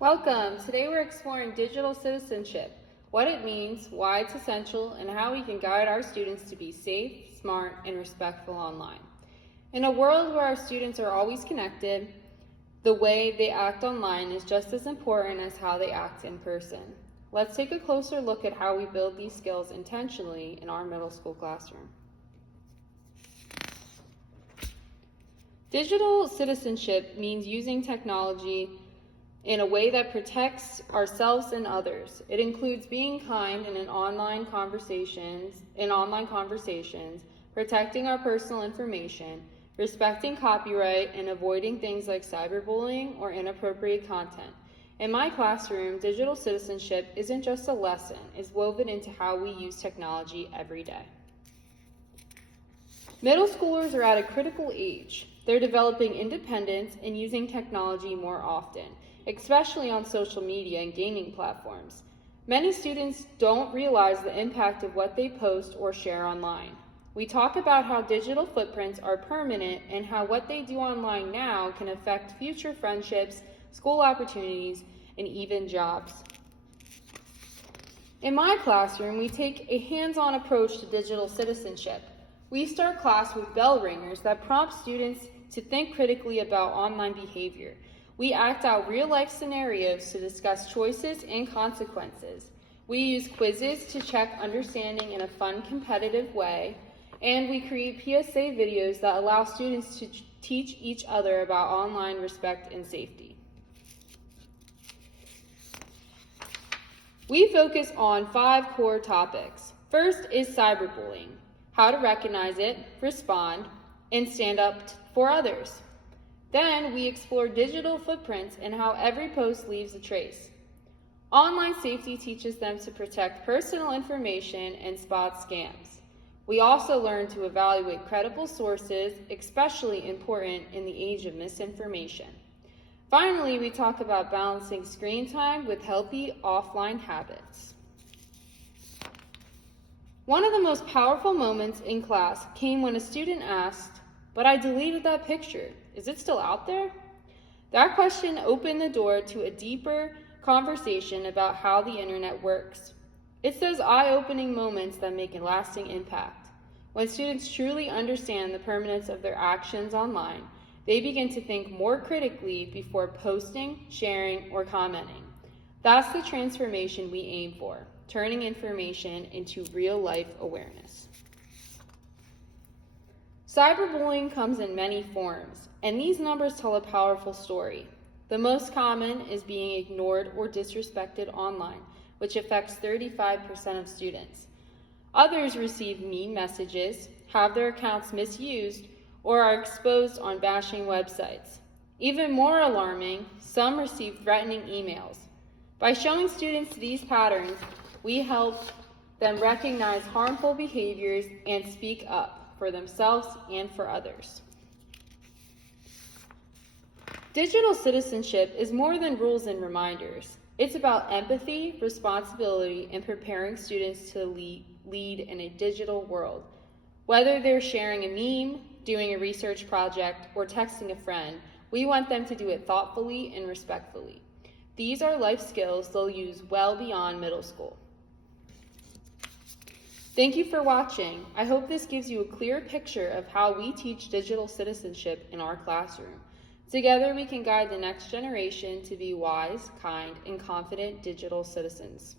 Welcome! Today we're exploring digital citizenship, what it means, why it's essential, and how we can guide our students to be safe, smart, and respectful online. In a world where our students are always connected, the way they act online is just as important as how they act in person. Let's take a closer look at how we build these skills intentionally in our middle school classroom. Digital citizenship means using technology in a way that protects ourselves and others. It includes being kind in online conversations, protecting our personal information, respecting copyright, and avoiding things like cyberbullying or inappropriate content. In my classroom, digital citizenship isn't just a lesson, it's woven into how we use technology every day. Middle schoolers are at a critical age. They're developing independence and using technology more often, especially on social media and gaming platforms. Many students don't realize the impact of what they post or share online. We talk about how digital footprints are permanent and how what they do online now can affect future friendships, school opportunities, and even jobs. In my classroom, we take a hands-on approach to digital citizenship. We start class with bell ringers that prompt students to think critically about online behavior. We act out real-life scenarios to discuss choices and consequences. We use quizzes to check understanding in a fun, competitive way, and we create PSA videos that allow students to teach each other about online respect and safety. We focus on 5 core topics. First is cyberbullying, how to recognize it, respond, and stand up for others. Then we explore digital footprints and how every post leaves a trace. Online safety teaches them to protect personal information and spot scams. We also learn to evaluate credible sources, especially important in the age of misinformation. Finally, we talk about balancing screen time with healthy offline habits. One of the most powerful moments in class came when a student asked, "But I deleted that picture. Is it still out there?" That question opened the door to a deeper conversation about how the internet works. It's those eye-opening moments that make a lasting impact. When students truly understand the permanence of their actions online, they begin to think more critically before posting, sharing, or commenting. That's the transformation we aim for, turning information into real-life awareness. Cyberbullying comes in many forms, and these numbers tell a powerful story. The most common is being ignored or disrespected online, which affects 35% of students. Others receive mean messages, have their accounts misused, or are exposed on bashing websites. Even more alarming, some receive threatening emails. By showing students these patterns, we help them recognize harmful behaviors and speak up for themselves and for others. Digital citizenship is more than rules and reminders. It's about empathy, responsibility, and preparing students to lead in a digital world. Whether they're sharing a meme, doing a research project, or texting a friend, we want them to do it thoughtfully and respectfully. These are life skills they'll use well beyond middle school. Thank you for watching. I hope this gives you a clear picture of how we teach digital citizenship in our classroom. Together, we can guide the next generation to be wise, kind, and confident digital citizens.